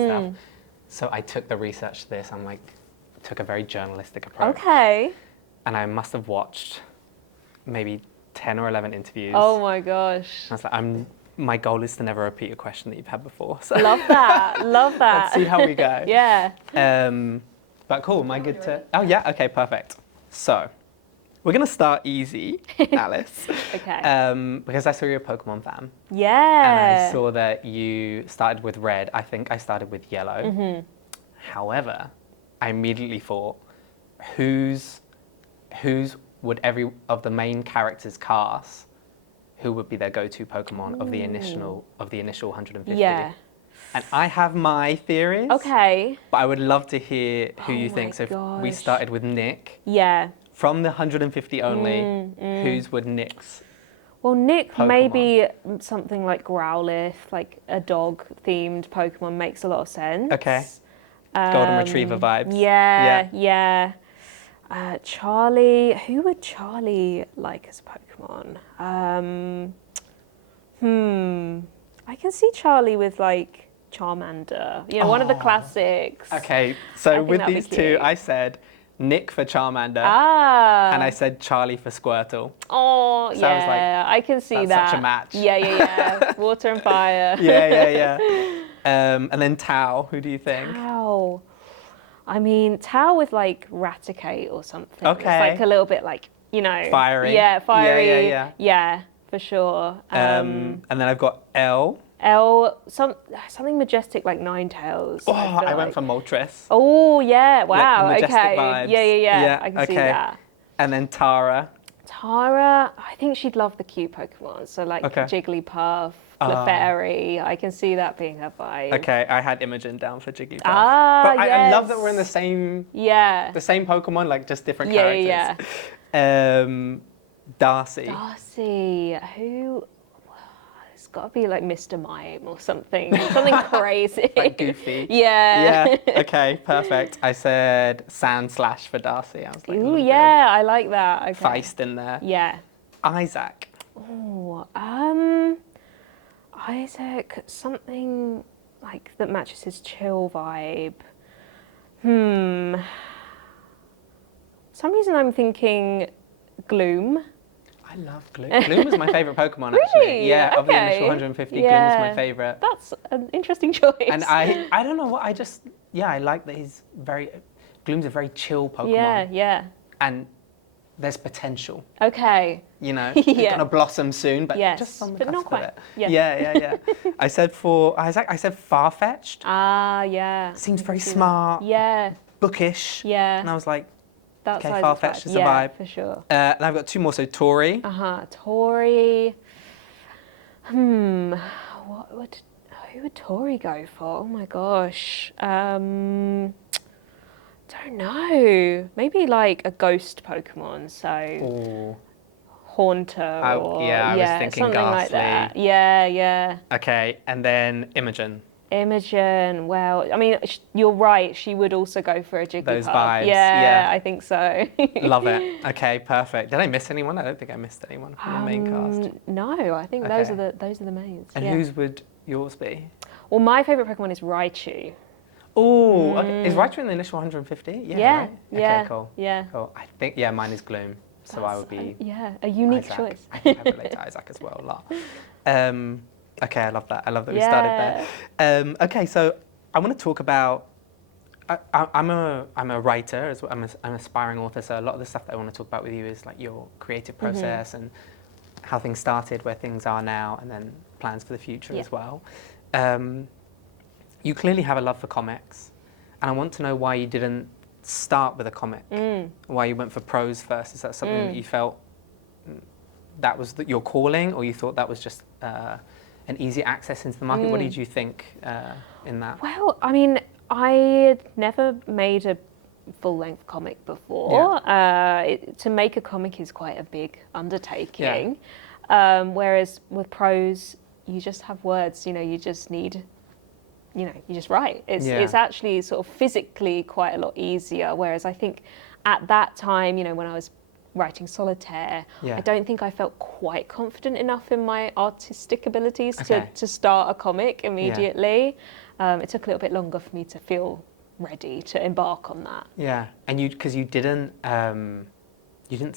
stuff. So I took the research to this. Took a very journalistic approach. Okay. And I must have watched maybe 10 or 11 interviews. Oh my gosh. I was like, my goal is to never repeat a question that you've had before. So Love that. Love that. let's see how we go. Yeah. But cool, am I good to? Oh yeah, okay, perfect. So we're gonna start easy, Alice. Okay. Because I saw you're a Pokemon fan. Yeah. And I saw that you started with red. I think I started with yellow. However, I immediately thought, whose would every of the main characters cast? Who would be their go-to Pokemon of the initial 150? Yeah. And I have my theories. Okay. But I would love to hear who you my think. So if we gosh. started with Nick. Yeah. From the 150 only, whose would Nick's? Well, Nick, Pokemon? maybe something like Growlithe, like a dog-themed Pokemon makes a lot of sense. Okay. Golden Retriever vibes. Yeah. Charlie, who would Charlie like as a Pokemon? I can see Charlie with like Charmander, one of the classics. Okay, so with that'd be these two, cute. I said Nick for Charmander, Ah. and I said Charlie for Squirtle. Oh, So I was like, I can see that's that. such a match. Yeah. Water and fire. Yeah. And then Tao, who do you think? Tao. I mean, Tao with like Raticate or something. Okay. It's like a little bit like, Fiery. Yeah, fiery. Yeah. Yeah, for sure. And then I've got L. Something majestic like Ninetales. Oh, I went for Moltres. Oh, yeah. Wow. Like majestic okay. vibes. Yeah. I can see that. And then Tara. Tara, I think she'd love the cute Pokemon. So like Jigglypuff, Clefairy. I can see that being her vibe. Okay, I had Imogen down for Jigglypuff. But I love that we're in the same Pokemon, like just different characters. Darcy. Who? It's got to be like Mr. Mime or something crazy. Like Goofy. Yeah. Okay, perfect. I said Sandslash for Darcy. I was like, ooh, yeah, I like that. Okay. Feist in there. Yeah. Isaac. Oh, Isaac, something like that matches his chill vibe. Some reason I'm thinking Gloom. I love Gloom. Gloom is my favourite Pokemon, actually. Really? Yeah, of the Okay. initial 150, Gloom Yeah. is my favourite. That's an interesting choice. And I don't know what, I like that Gloom's a very chill Pokemon. Yeah. And there's potential. Okay. It's going to blossom soon, but just on the but not cusp quite. of it. Yeah. I said for Isaac, I said Farfetch'd. Yeah. Seems very smart. Yeah. Bookish. Yeah. And I was like, That's okay, Farfetch'd is a vibe. for sure. And I've got two more, so Tori. Tori. Who would Tori go for? Oh my gosh. Don't know. Maybe like a ghost Pokemon, so Ooh. Haunter I or was thinking something like Ghastly. that. Yeah. Okay, and then Imogen. Well, I mean, you're right. She would also go for a Jigglypuff. Those vibes, Yeah, I think so. Love it. Okay, perfect. Did I miss anyone? I don't think I missed anyone from the main cast. No, I think those are the mains. And whose would yours be? Well, my favourite Pokemon is Raichu. Oh, okay. Is Raichu in the initial 150? Yeah. Right? Yeah. Okay, cool. Yeah. Cool. I think, mine is Gloom. So I would be a unique Isaac. choice. I think I relate to Isaac as well a lot. Okay, I love that. I love that we started there. Okay, so I want to talk about. I'm a writer as well. I'm an aspiring author. So a lot of the stuff that I want to talk about with you is like your creative process and how things started, where things are now, and then plans for the future as well. You clearly have a love for comics, and I want to know why you didn't start with a comic. Why you went for prose first? Is that something that you felt that was your calling, or you thought that was just an easy access into the market? What did you think in that? Well, I mean, I had never made a full-length comic before. To make a comic is quite a big undertaking. Whereas with prose, you just have words. You just need. You just write. It's actually sort of physically quite a lot easier. Whereas I think at that time, when I was writing Solitaire, I don't think I felt quite confident enough in my artistic abilities to start a comic immediately. it took a little bit longer for me to feel ready to embark on that. Yeah, and because you didn't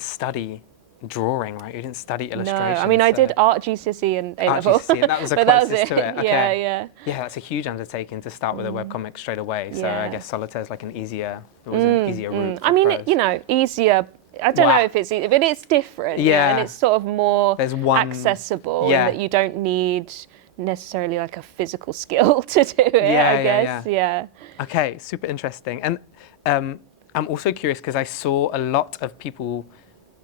study drawing, right? You didn't study illustration. No, I mean, I so- did art GCSE and A-level. GCSE, and that was the but that was closest it. to it. Okay. Yeah. Yeah, that's a huge undertaking to start with a webcomic straight away. So I Yeah. guess Solitaire is like an easier route. I mean, for prose. easier. I don't know if it's easy, but it's different. Yeah. And it's sort of more There's one- accessible, yeah. in that you don't need necessarily like a physical skill to do it, I guess. Yeah. Okay, super interesting. And I'm also curious because I saw a lot of people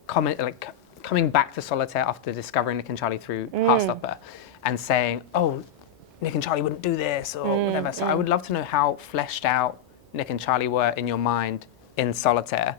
coming back to Solitaire after discovering Nick and Charlie through Heartstopper and saying, oh, Nick and Charlie wouldn't do this or whatever. So I would love to know how fleshed out Nick and Charlie were in your mind in Solitaire.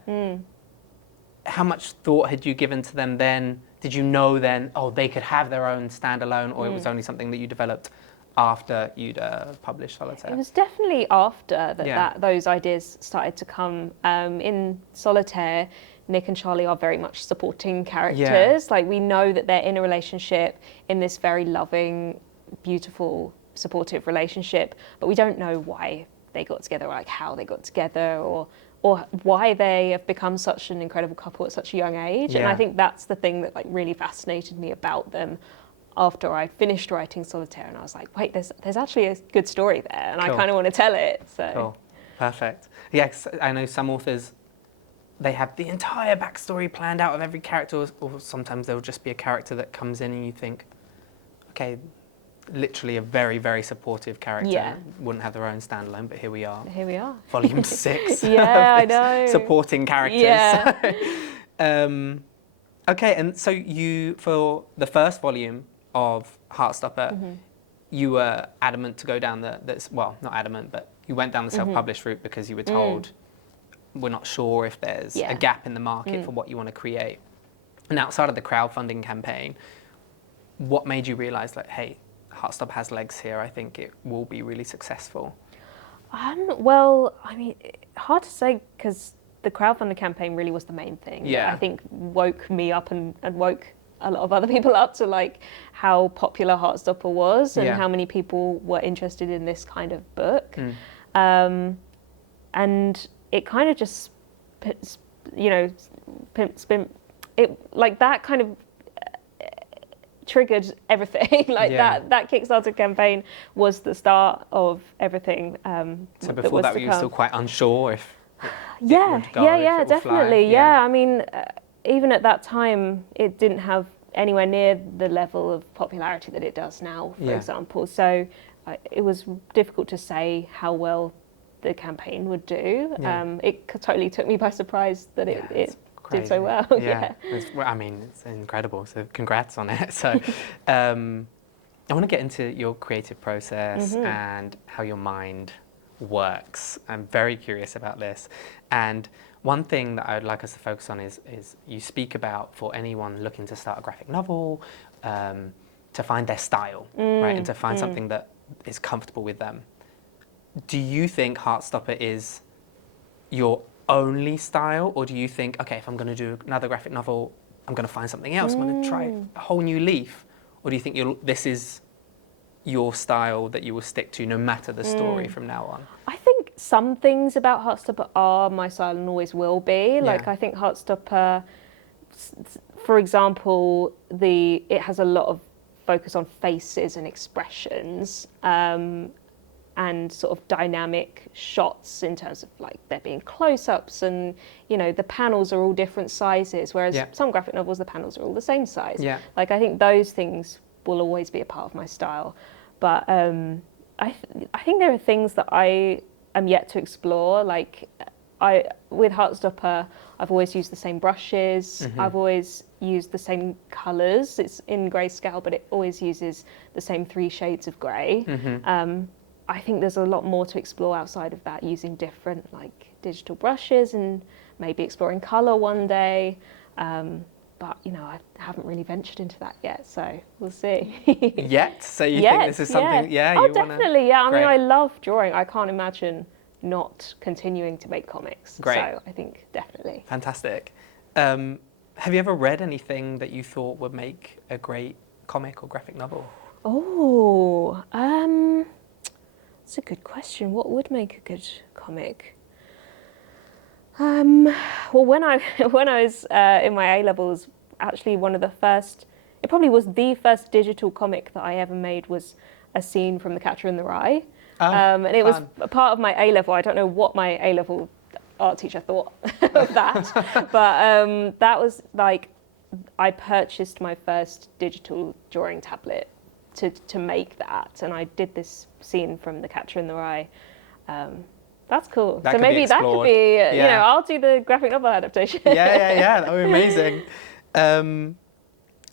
How much thought had you given to them then? Did you know then, oh, they could have their own standalone, or it was only something that you developed after you'd published Solitaire? It was definitely after that, Yeah. those ideas started to come. In Solitaire, Nick and Charlie are very much supporting characters. Like, we know that they're in a relationship, in this very loving, beautiful, supportive relationship, but we don't know why they got together, or like how they got together, or why they have become such an incredible couple at such a young age. And Yeah. I think that's the thing that like really fascinated me about them after I finished writing Solitaire, and I was like, wait, there's actually a good story there, and Cool. I kind of want to tell it. So Cool. Perfect. Yes, I know some authors, they have the entire backstory planned out of every character, or sometimes there will just be a character that comes in and you think, okay, literally a very, very supportive character. Yeah. Wouldn't have their own standalone, but here we are. here we are. Volume 6 Yeah, of I this know. supporting characters. Yeah. Okay, and so you, for the first volume of Heartstopper, you were adamant to go down well, not adamant, but you went down the self-published route because you were told, we're not sure if there's a gap in the market for what you want to create. And outside of the crowdfunding campaign, what made you realize that, hey, Heartstopper has legs here, I think it will be really successful? Well, I mean, hard to say, because the crowdfunding campaign really was the main thing. Yeah. That I think woke me up and woke a lot of other people up to like how popular Heartstopper was and Yeah. how many people were interested in this kind of book. And it kind of just, like that kind of triggered everything. Like Yeah. that Kickstarter campaign was the start of everything. So before was that, to were you come. still quite unsure if Yeah, would go, if it would fly? definitely. Yeah. Yeah, I mean, even at that time, it didn't have anywhere near the level of popularity that it does now, for Yeah. example. So it was difficult to say how well the campaign would do. Yeah. It totally took me by surprise that Yeah, it it's did so crazy. well. Yeah, I mean, it's incredible. So congrats on it. So I want to get into your creative process and how your mind works. I'm very curious about this. And one thing that I would like us to focus on is you speak about, for anyone looking to start a graphic novel, to find their style, right? And to find something that is comfortable with them. Do you think Heartstopper is your only style, or do you think, okay, if I'm going to do another graphic novel, I'm going to find something else, I'm going to try a whole new leaf? Or do you think this is your style that you will stick to no matter the story from now on? I think some things about Heartstopper are my style and always will be. Like, Yeah. I think Heartstopper, for example, it has a lot of focus on faces and expressions, and sort of dynamic shots in terms of like there being close-ups, and the panels are all different sizes, whereas Yeah. some graphic novels the panels are all the same size. Yeah. Like, I think those things will always be a part of my style, but I think there are things that I am yet to explore. Like, with Heartstopper, I've always used the same brushes. I've always used the same colours. It's in grayscale, but it always uses the same 3 shades of grey. I think there's a lot more to explore outside of that, using different like digital brushes and maybe exploring colour one day. But I haven't really ventured into that yet, so we'll see. Yet? So you think this is something, Oh, you want to... definitely, yeah. I mean, Great. I love drawing. I can't imagine not continuing to make comics. Great. So I think definitely. Fantastic. Have you ever read anything that you thought would make a great comic or graphic novel? Oh, That's a good question. What would make a good comic? Well, when I was in my A levels, actually one of the first, it probably was the first digital comic that I ever made was a scene from The Catcher in the Rye, and it was a part of my A level. I don't know what my A level art teacher thought of that, but that was like I purchased my first digital drawing tablet to make that, and I did this scene from The Catcher in the Rye. That's cool. That so could maybe be that could be, you know, I'll do the graphic novel adaptation. Yeah, that would be amazing.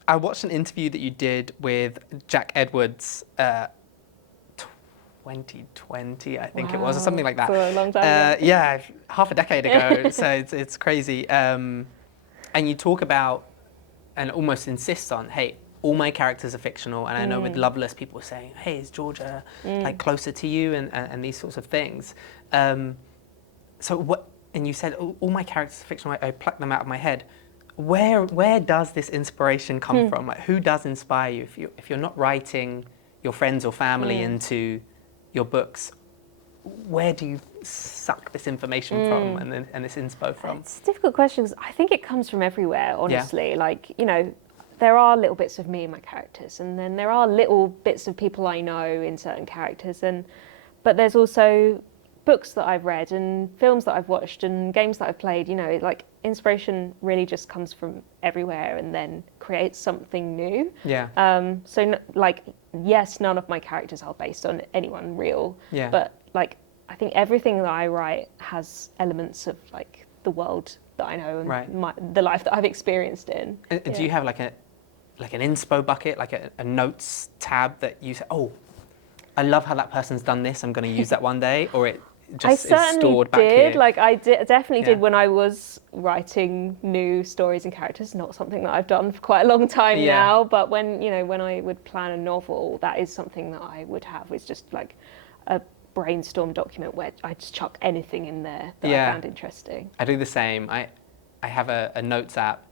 I watched an interview that you did with Jack Edwards, 2020, I think it was, or something like that. For a long time ago. Yeah, half a decade ago, so it's crazy. And you talk about, and almost insist on, hey, all my characters are fictional, and I know with Loveless, people were saying, hey, is Georgia like closer to you, and these sorts of things. So what? And you said all my characters are fictional. I plucked them out of my head. Where does this inspiration come from? Like, who does inspire you? If you're not writing your friends or family into your books, where do you suck this information from and this inspo from? It's a difficult question because I think it comes from everywhere, honestly. Like, you know, there are little bits of me in my characters, and then there are little bits of people I know in certain characters, but there's also books that I've read and films that I've watched and games that I've played. You know, like inspiration really just comes from everywhere and then creates something new. Like, yes, none of my characters are based on anyone real, but like I think everything that I write has elements of like the world that I know and the life that I've experienced in. Do you have like an inspo bucket, like a notes tab that you say, oh, I love how that person's done this, I'm going to use that one day, or it just is stored back here? Like I definitely did when I was writing new stories and characters. Not something that I've done for quite a long time now, but when I would plan a novel, that is something that I would have. It's just like a brainstorm document where I just chuck anything in there that I found interesting. I do the same. I have a notes app,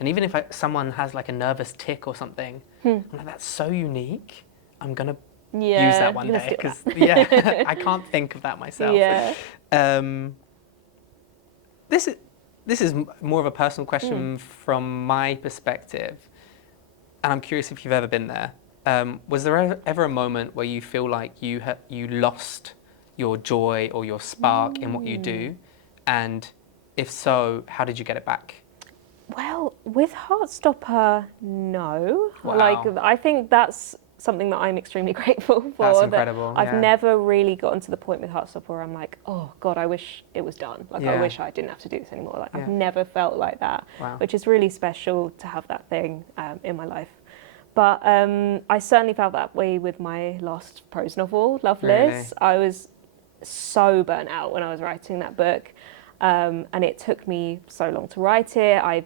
and even if someone has like a nervous tick or something, I'm like, that's so unique, I'm gonna use that one day, because I can't think of that myself. This is more of a personal question from my perspective, and I'm curious if you've ever been there. Was there ever a moment where you feel like you lost your joy or your spark in what you do? And if so, how did you get it back? Well, with Heartstopper, no. Wow. Like, I think that's something that I'm extremely grateful for. That's incredible. I've never really gotten to the point with Heartstopper where I'm like, oh God, I wish it was done. Like, I wish I didn't have to do this anymore. Like, I've never felt like that, which is really special to have that thing in my life. But I certainly felt that way with my last prose novel, Loveless. Really? I was so burnt out when I was writing that book. And it took me so long to write it. I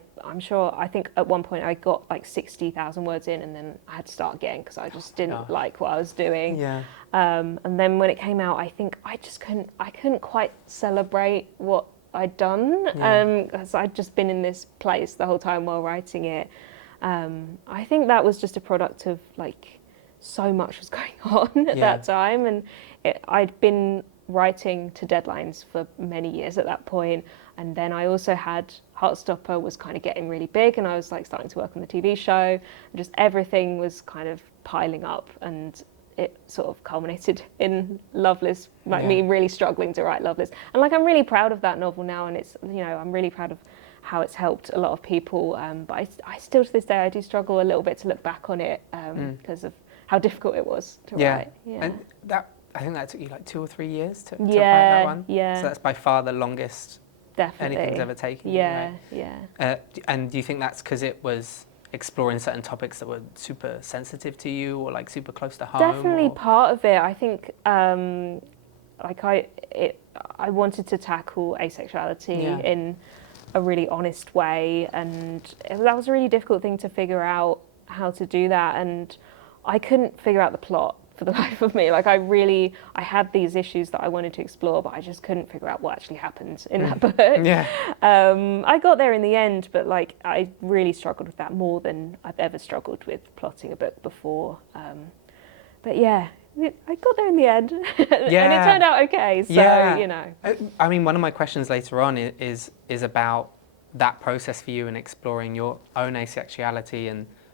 think at one point I got like 60,000 words in, and then I had to start again because I just didn't like what I was doing. And then when it came out, I think I couldn't quite celebrate what I'd done, because I'd just been in this place the whole time while writing it. I think that was just a product of like so much was going on at that time, and I'd been writing to deadlines for many years at that point, and then I also had Heartstopper was kind of getting really big, and I was like starting to work on the TV show, and just everything was kind of piling up, and it sort of culminated in Loveless, like me really struggling to write Loveless. And like I'm really proud of that novel now, and it's, you know, I'm really proud of how it's helped a lot of people, but I still to this day I do struggle a little bit to look back on it because of how difficult it was to write. And that, I think that took you like 2 or 3 years to write that one. So that's by far the longest anything's ever taken. And do you think that's because it was exploring certain topics that were super sensitive to you, or like super close to home? Definitely part of it. I think like I wanted to tackle asexuality in a really honest way, and that was a really difficult thing to figure out how to do that, and I couldn't figure out the plot for the life of me. Like I had these issues that I wanted to explore, but I just couldn't figure out what actually happened in that book. I got there in the end, but like I really struggled with that more than I've ever struggled with plotting a book before. But yeah, I got there in the end, and it Yeah. turned out okay. So Yeah. you know, I mean, one of my questions later on is about that process for you in exploring your own asexuality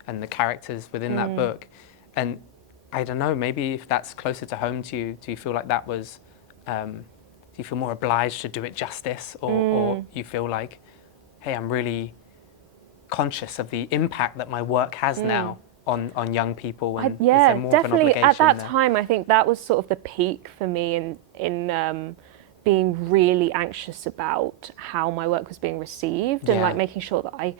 and the characters within that book. And I don't know, maybe if that's closer to home to you, do you feel like that was, do you feel more obliged to do it justice, or you feel like, hey, I'm really conscious of the impact that my work has now on young people, and is there more definitely. of an obligation At that there? time, I think that was sort of the peak for me in being really anxious about how my work was being received, and Yeah. like making sure that I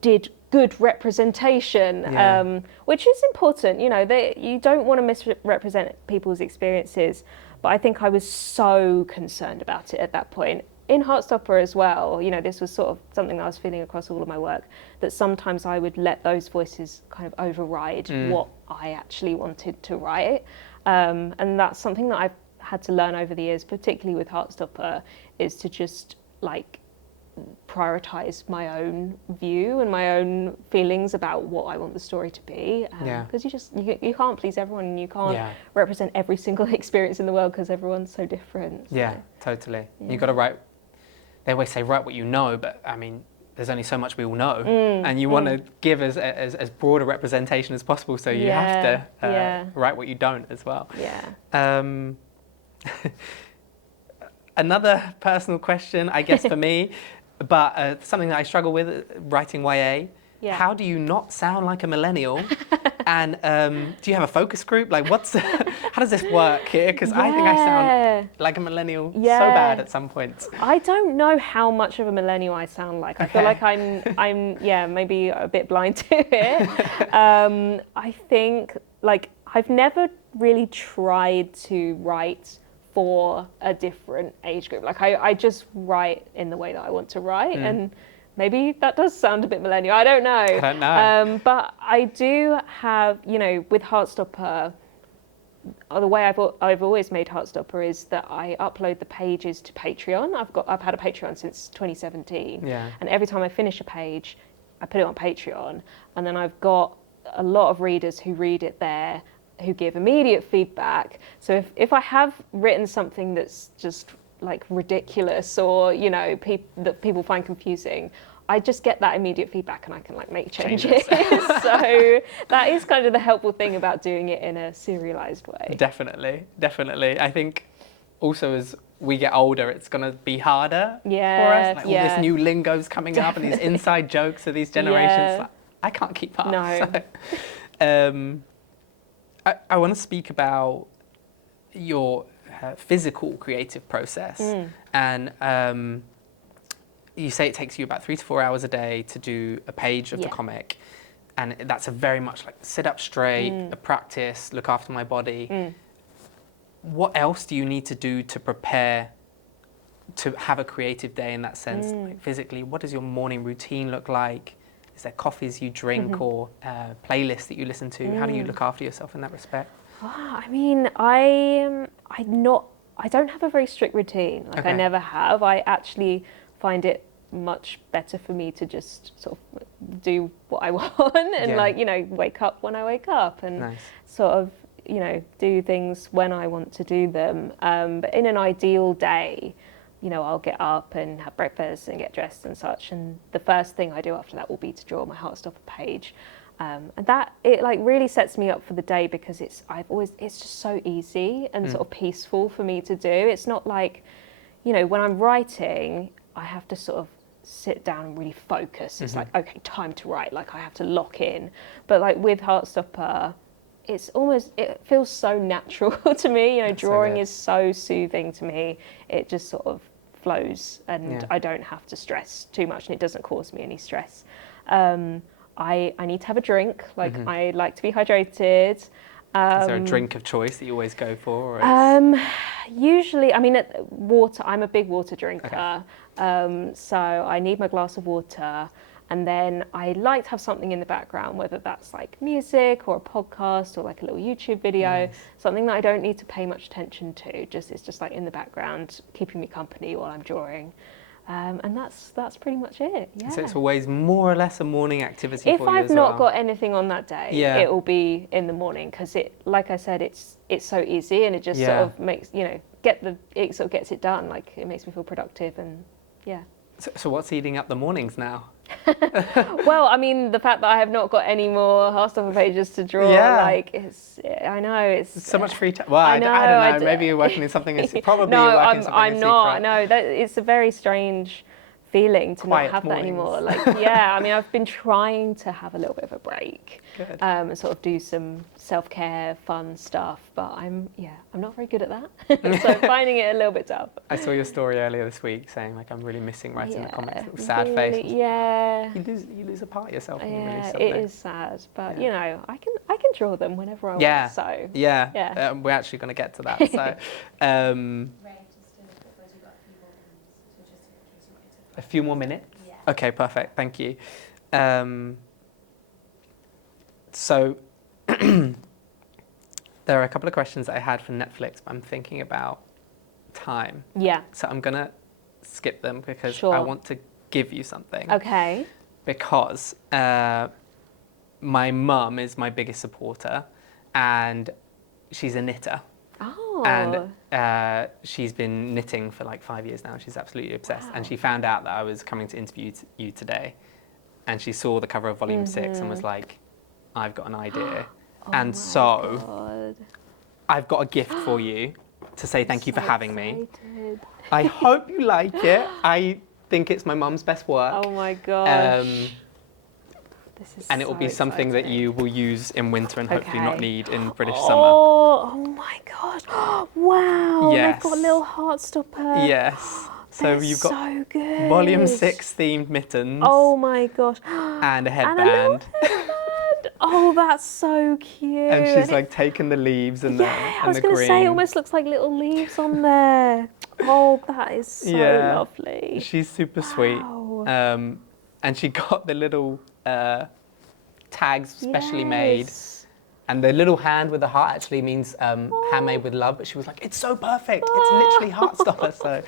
did good representation, Yeah. which is important. You know, you don't want to misrepresent people's experiences, but I think I was so concerned about it at that point. In Heartstopper as well, you know, this was sort of something that I was feeling across all of my work, that sometimes I would let those voices kind of override what I actually wanted to write. And that's something that I've had to learn over the years, particularly with Heartstopper, is to just like prioritize my own view and my own feelings about what I want the story to be. Because you can't please everyone, and you can't represent every single experience in the world because everyone's so different. So. Yeah, totally. You've got to write. They always say write what you know, but I mean, there's only so much we all know, and you want to give as broad a representation as possible. So you have to write what you don't as well. Yeah. Another personal question, I guess, for me, but something that I struggle with writing YA. Yeah. How do you not sound like a millennial? And do you have a focus group? Like, how does this work here? Because I think I sound like a millennial so bad at some points. I don't know how much of a millennial I sound like. I feel like I'm maybe a bit blind to it. I think, like, I've never really tried to write for a different age group. Like, I just write in the way that I want to write, and maybe that does sound a bit millennial. I don't know. I don't know. But I do have, you know, with Heartstopper, the way I've always made Heartstopper is that I upload the pages to Patreon. I've had a Patreon since 2017. Yeah. And every time I finish a page, I put it on Patreon, and then I've got a lot of readers who read it there, who give immediate feedback. So if I have written something that's just like ridiculous, or you know, that people find confusing, I just get that immediate feedback and I can like make changes. So that is kind of the helpful thing about doing it in a serialized way. Definitely. I think also as we get older, it's going to be harder for us. Like all this new lingo's coming up, and these inside jokes of these generations. Like, I can't keep up. No. So, I want to speak about your physical creative process. And you say it takes you about 3 to 4 hours a day to do a page of the comic. And that's a very much like sit up straight, a practice, look after my body. What else do you need to do to prepare to have a creative day in that sense? Like physically, what does your morning routine look like? Is there coffees you drink or playlists that you listen to? How do you look after yourself in that respect? I mean, I don't have a very strict routine. Like I never have. I actually find it much better for me to just sort of do what I want and like, you know, wake up when I wake up and sort of, you know, do things when I want to do them. But in an ideal day, you know, I'll get up and have breakfast and get dressed and such. And the first thing I do after that will be to draw my Heartstopper page. And that, it like really sets me up for the day because it's just so easy and sort of peaceful for me to do. It's not like, you know, when I'm writing, I have to sort of sit down and really focus. It's like, okay, time to write. Like I have to lock in. But like with Heartstopper, it feels so natural to me. You know, drawing is so soothing to me. It just sort of flows and I don't have to stress too much and it doesn't cause me any stress. I need to have a drink. Like I like to be hydrated. Is there a drink of choice that you always go for? Or usually, I mean, water. I'm a big water drinker. So I need my glass of water. And then I like to have something in the background, whether that's like music or a podcast or like a little YouTube video, something that I don't need to pay much attention to. It's just like in the background, keeping me company while I'm drawing. And that's pretty much it. Yeah. So it's always more or less a morning activity If for you I've as not well. got anything on that day, Yeah. it will be in the morning because like I said, it's so easy and it just sort of makes it sort of gets it done. Like it makes me feel productive and yeah. So what's eating up the mornings now? Well, I mean, the fact that I have not got any more Heartstopper pages to draw, like I know it's so much free time. Well, I I don't know. do. Maybe you're working in something. Probably no, you're working in something. I'm not. No, it's a very strange feeling to Quiet not have mornings. that anymore. Like, yeah, I mean, I've been trying to have a little bit of a break, Good. and sort of do some self-care, fun stuff. But I'm not very good at that. So finding it a little bit tough. I saw your story earlier this week saying like I'm really missing writing the comics. Little sad really, face. Yeah. You lose a part of yourself when you release Yeah, something. it is sad, but you know, I can draw them whenever I want. So yeah. We're actually going to get to that. So, a few more minutes. Yeah. Okay, perfect. Thank you. So, there are a couple of questions that I had for Netflix, but I'm thinking about time. Yeah. So I'm gonna skip them because Sure. I want to give you something. Okay. Because my mum is my biggest supporter, and she's a knitter. Oh. And she's been knitting for like 5 years now. She's absolutely obsessed. Wow. And she found out that I was coming to interview you today. And she saw the cover of Volume 6 and was like, I've got an idea. And so God. I've got a gift for you to say thank you for having me. Excited. I hope you like it. I think it's my mum's best work. Oh my gosh. This is And it will so be something that exciting. you will use in winter and hopefully not Okay. need in British summer. Oh my gosh. Wow. Yes. They've got a little Heartstopper. Yes. So you've got so good. Volume 6 themed mittens. Oh my gosh. And a And a headband. little headband. Oh, that's so cute. And she's like taken the leaves and the I and was the going to green. say, it almost looks like little leaves on there. Oh, that is so lovely. She's super sweet. Wow. And she got the little tags specially made. And the little hand with the heart actually means handmade with love. But she was like, it's so perfect. It's literally Heartstopper. So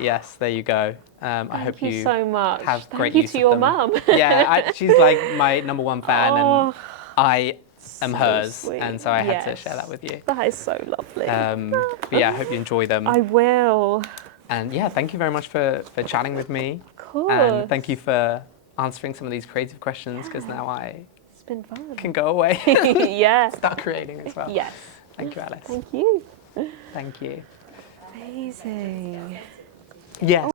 yes, there you go. I hope Thank you so much. have great Thank you use to of your them. mum. Yeah, she's like my #1 fan, and I am so hers, sweet. and so I had to share that with you. That is so lovely. But yeah, I hope you enjoy them. I will. And yeah, thank you very much for chatting with me. Of course. And thank you for answering some of these creative questions, because now It's been fun. can go away. Yeah. Start creating as well. Yes. Thank you, Alice. Thank you. Thank you. Amazing. Yes.